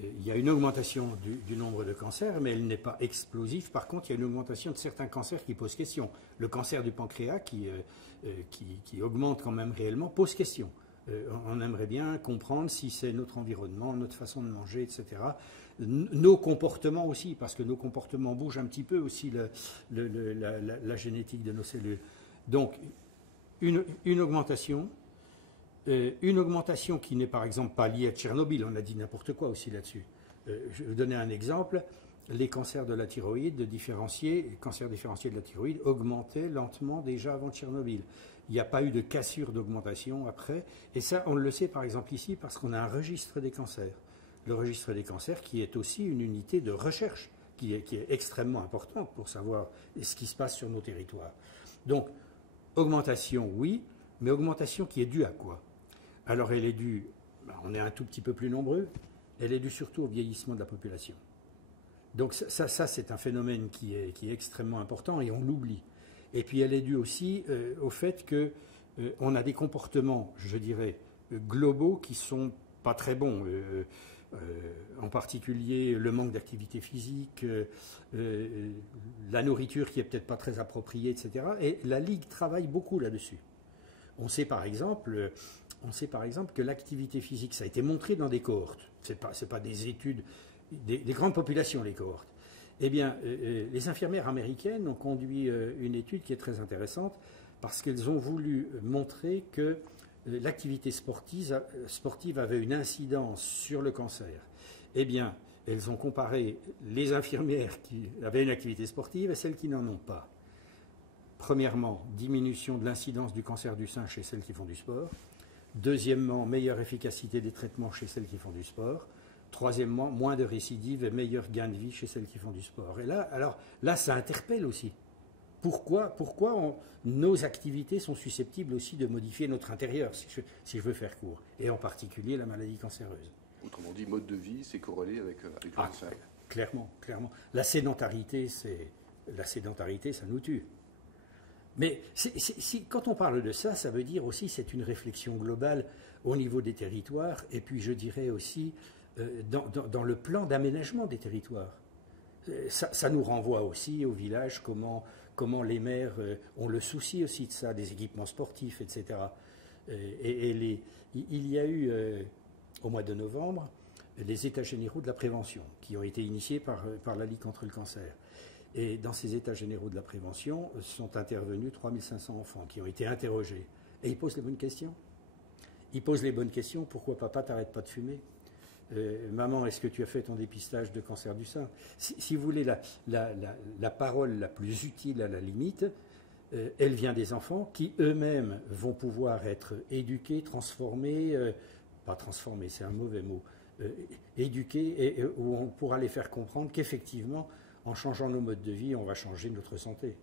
il y a une augmentation du nombre de cancers, mais elle n'est pas explosive. Par contre, il y a une augmentation de certains cancers qui posent question. Le cancer du pancréas, qui augmente quand même réellement, pose question. On aimerait bien comprendre si c'est notre environnement, notre façon de manger, etc. Nos comportements aussi, parce que nos comportements bougent un petit peu aussi la génétique de nos cellules. Donc, une augmentation qui n'est par exemple pas liée à Tchernobyl, on a dit n'importe quoi aussi là-dessus. Je vais vous donner un exemple. Les cancers de la thyroïde cancers différenciés de la thyroïde augmentaient lentement déjà avant Tchernobyl. Il n'y a pas eu de cassure d'augmentation après. Et ça, on le sait par exemple ici parce qu'on a un registre des cancers. Le registre des cancers qui est aussi une unité de recherche qui est extrêmement importante pour savoir ce qui se passe sur nos territoires. Donc, augmentation, oui, mais augmentation qui est due à quoi? Alors, elle est due, on est un tout petit peu plus nombreux, elle est due surtout au vieillissement de la population. Donc ça c'est un phénomène qui est extrêmement important et on l'oublie. Et puis elle est due aussi au fait qu'on a des comportements, je dirais, globaux qui sont pas très bons. En particulier le manque d'activité physique, la nourriture qui est peut-être pas très appropriée, etc. Et la Ligue travaille beaucoup là-dessus. On sait par exemple que l'activité physique, ça a été montré dans des cohortes. C'est pas des études, des grandes populations, les cohortes. Eh bien, les infirmières américaines ont conduit une étude qui est très intéressante parce qu'elles ont voulu montrer que l'activité sportive avait une incidence sur le cancer. Eh bien, elles ont comparé les infirmières qui avaient une activité sportive et celles qui n'en ont pas. Premièrement, diminution de l'incidence du cancer du sein chez celles qui font du sport. Deuxièmement, meilleure efficacité des traitements chez celles qui font du sport. Troisièmement, moins de récidives et meilleur gain de vie chez celles qui font du sport. Et là, ça interpelle aussi. Pourquoi nos activités sont susceptibles aussi de modifier notre intérieur, si je veux faire court, et en particulier la maladie cancéreuse. Autrement dit, mode de vie, c'est corrélé avec le cancer. Clairement. La sédentarité, ça nous tue. Mais quand on parle de ça, ça veut dire aussi c'est une réflexion globale au niveau des territoires, et puis je dirais aussi dans le plan d'aménagement des territoires. Ça nous renvoie aussi au village, comment les maires ont le souci aussi de ça, des équipements sportifs, etc. Il y a eu, au mois de novembre, les États généraux de la prévention, qui ont été initiés par la Ligue contre le cancer. Et dans ces États généraux de la prévention sont intervenus 3500 enfants qui ont été interrogés. Et ils posent les bonnes questions. Ils posent les bonnes questions. Pourquoi papa t'arrête pas de fumer? Maman, est-ce que tu as fait ton dépistage de cancer du sein? Si vous voulez, la parole la plus utile à la limite, elle vient des enfants qui eux-mêmes vont pouvoir être éduqués, transformés, pas transformés, c'est un mauvais mot, éduqués, et où on pourra les faire comprendre qu'effectivement, en changeant nos modes de vie, on va changer notre santé.